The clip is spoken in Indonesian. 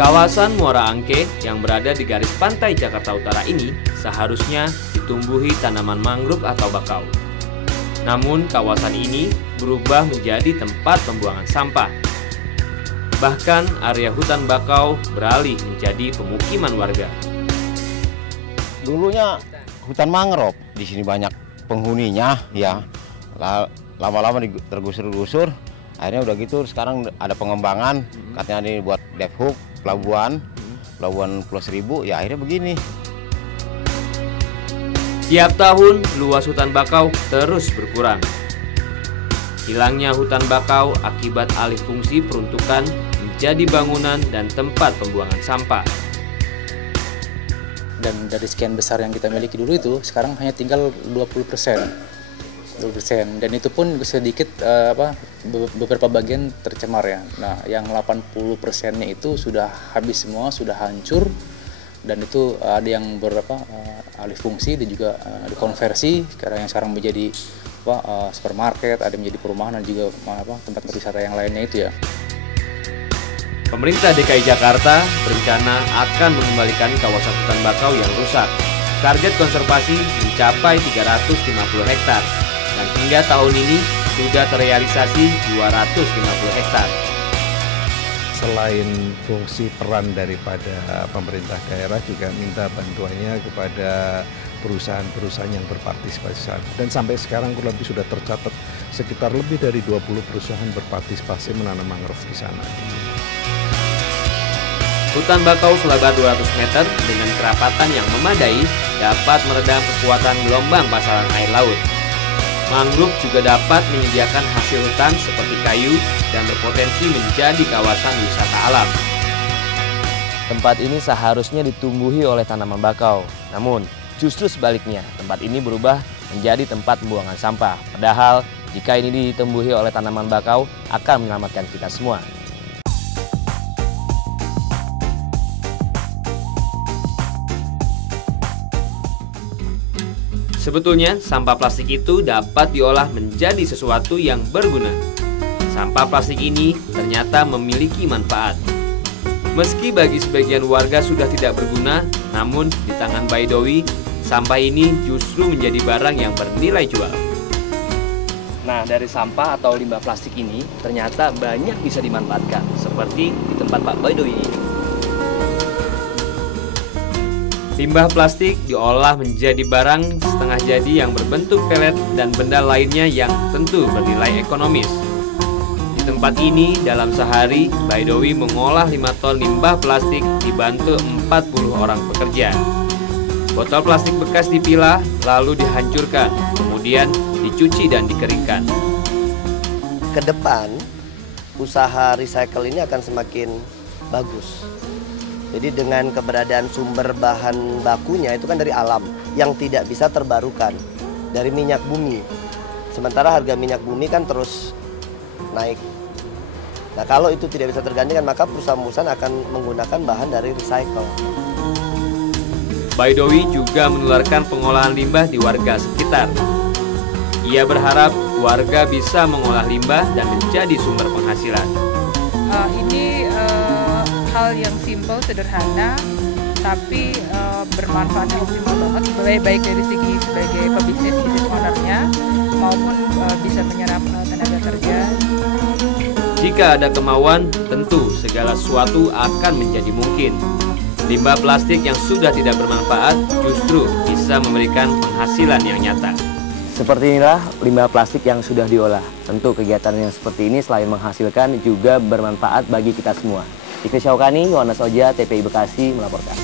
Kawasan Muara Angke yang berada di garis pantai Jakarta Utara ini seharusnya ditumbuhi tanaman mangrove atau bakau. Namun kawasan ini berubah menjadi tempat pembuangan sampah. Bahkan area hutan bakau beralih menjadi pemukiman warga. Dulunya hutan mangrove, di sini banyak penghuninya ya. Lama-lama tergusur-gusur, akhirnya udah gitu sekarang ada pengembangan, katanya ini buat Devhuk, pelabuhan Pulau Seribu, ya akhirnya begini. Tiap tahun luas hutan bakau terus berkurang. Hilangnya hutan bakau akibat alih fungsi peruntukan menjadi bangunan dan tempat pembuangan sampah. Dan dari sekian besar yang kita miliki dulu itu, sekarang hanya tinggal 20%. Dan itu pun sedikit beberapa bagian tercemar ya. Nah, yang 80%-nya itu sudah habis semua, sudah hancur. Dan itu ada yang alih fungsi dan juga dikonversi yang sekarang menjadi supermarket, ada menjadi perumahan dan juga tempat wisata yang lainnya itu ya. Pemerintah DKI Jakarta berencana akan mengembalikan kawasan hutan bakau yang rusak. Target konservasi mencapai 350 hektar dan hingga tahun ini sudah terrealisasi 250 hektar. Selain fungsi peran daripada pemerintah daerah, juga minta bantuannya kepada perusahaan-perusahaan yang berpartisipasi sana. Dan sampai sekarang kurang lebih sudah tercatat sekitar lebih dari 20 perusahaan berpartisipasi menanam mangrove di sana. Hutan bakau selebar 200 meter dengan kerapatan yang memadai dapat meredam kekuatan gelombang pasaran air laut. Mangrove juga dapat menyediakan hasil hutan seperti kayu dan berpotensi menjadi kawasan wisata alam. Tempat ini seharusnya ditumbuhi oleh tanaman bakau. Namun, justru sebaliknya, tempat ini berubah menjadi tempat pembuangan sampah. Padahal, jika ini ditumbuhi oleh tanaman bakau, akan menyelamatkan kita semua. Sebetulnya, sampah plastik itu dapat diolah menjadi sesuatu yang berguna. Sampah plastik ini ternyata memiliki manfaat. Meski bagi sebagian warga sudah tidak berguna, namun di tangan Baidowi, sampah ini justru menjadi barang yang bernilai jual. Nah, dari sampah atau limbah plastik ini ternyata banyak bisa dimanfaatkan, seperti di tempat Pak Baidowi ini. Limbah plastik diolah menjadi barang setengah jadi yang berbentuk pelet dan benda lainnya yang tentu bernilai ekonomis. Di tempat ini, dalam sehari, Baidowi mengolah 5 ton limbah plastik dibantu 40 orang pekerja. Botol plastik bekas dipilah, lalu dihancurkan, kemudian dicuci dan dikeringkan. Ke depan, usaha recycle ini akan semakin bagus. Jadi dengan keberadaan sumber bahan bakunya itu kan dari alam yang tidak bisa terbarukan, dari minyak bumi. Sementara harga minyak bumi kan terus naik. Nah, kalau itu tidak bisa tergantikan, maka perusahaan-perusahaan akan menggunakan bahan dari recycle. Baidowi juga menularkan pengolahan limbah di warga sekitar. Ia berharap warga bisa mengolah limbah dan menjadi sumber penghasilan. Ini hal yang simpel, sederhana, tapi bermanfaatnya optimal banget, baik dari segi sebagai pebisnis, bisnis ownernya, maupun bisa menyerap tenaga kerja. Jika ada kemauan, tentu segala sesuatu akan menjadi mungkin. Limbah plastik yang sudah tidak bermanfaat justru bisa memberikan penghasilan yang nyata. Seperti inilah limbah plastik yang sudah diolah. Tentu kegiatan yang seperti ini selain menghasilkan juga bermanfaat bagi kita semua. Ikri Syaukani, Yohanes Oja, TPI Bekasi melaporkan.